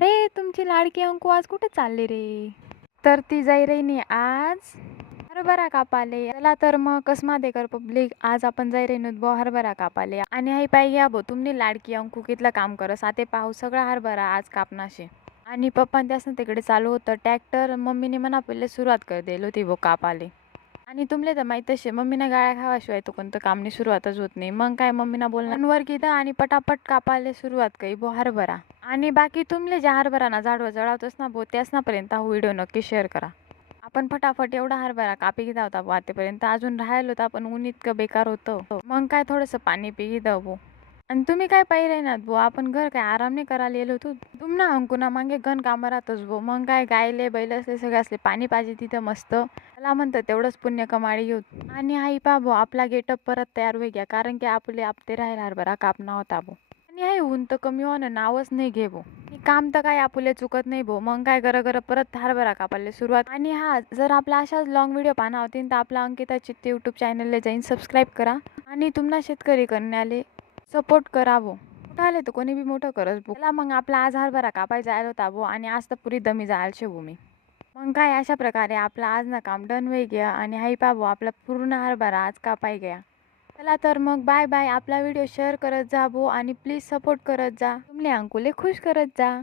अरे तुमची लाडकी अंकू आज कुठे चालली रे? तर ती जाई रे नी आज हरभरा कापाले. चला तर मग कसमादेकर पब्लिक आज आपण जाई रे बो हरभरा कापाले. आणि आई पाय घ्या बो तुमनी लाडकी अंकू कितलं काम करस आते पाहू सगळा हरभरा आज कापणाशे. आणि पप्पा त्यासनं तिकडे चालू होतं ट्रॅक्टर. मम्मीने म्हणा पहिले सुरुवात कर दिली होती बो कापाले. आणि तुमले तर माहीत असे मम्मीना गाळ्या खावाशिवाय तो कोणतं कामनी सुरुवातच होत नाही. मग काय मम्मीना बोलणार किती आणि पटापट कापायला सुरुवात करी बो हरभरा. आणि बाकी तुमले ज्या हरभराना झाडवर जळावतोस ना बो त्यासनापर्यंत हा व्हिडिओ नक्की शेअर करा. आपण फटाफट एवढा हरभरा कापी घेता होता बो आतेपर्यंत अजून राहिलो होतं पण ऊन इतकं बेकार होतं. मग काय थोडंसं पाणी पी घेऊ बो. आणि तुम्ही काय पाहिजे ना बो आपण घर काय आराम नाही करायला येलो होतो. तुमना अंकुना मागे गण कामं राहतोच बो. मग काय गायले बैल असले सगळे असले पाणी पाहिजे तिथं मस्त. मला म्हणतं तेवढंच पुण्य कमाडी घेऊ. आणि आई बो आपला गेटअप परत तयार होई घ्या कारण की आपले आपते राहायला हरभरा कापणा होता बो. आणि आई ऊन तर कमी होणं नावच नाही घे बो. काम तर काय आपुले चुकत नाही भो. मग काय गर परत हरभरा कापायला सुरुवात. आणि हा जर आपला अशाच लॉंग व्हिडिओ पाहणार होतील तर आपला अंकिता चित्ते यूट्यूब चॅनलला जाईन सबस्क्राईब करा. आणि तुम्हाला शेतकरी करण्याले सपोर्ट करा भो. मोठं आले तर कोणी बी मोठं करस भो. चला मग आपला आज हरभरा कापाय जायला होता भो आणि आज तर पुरी दमी जायला शे भो मी. मग काय अशा प्रकारे आपला आज ना काम डन होई गया. आणि हाई भाऊ आपला पूर्ण हरभरा आज कापाय गया. चला तर मग बाय बाय. आपला व्हिडिओ शेअर करत जा भो आणि प्लीज सपोर्ट करत जा. तुमले अंकुले खुश करत जा.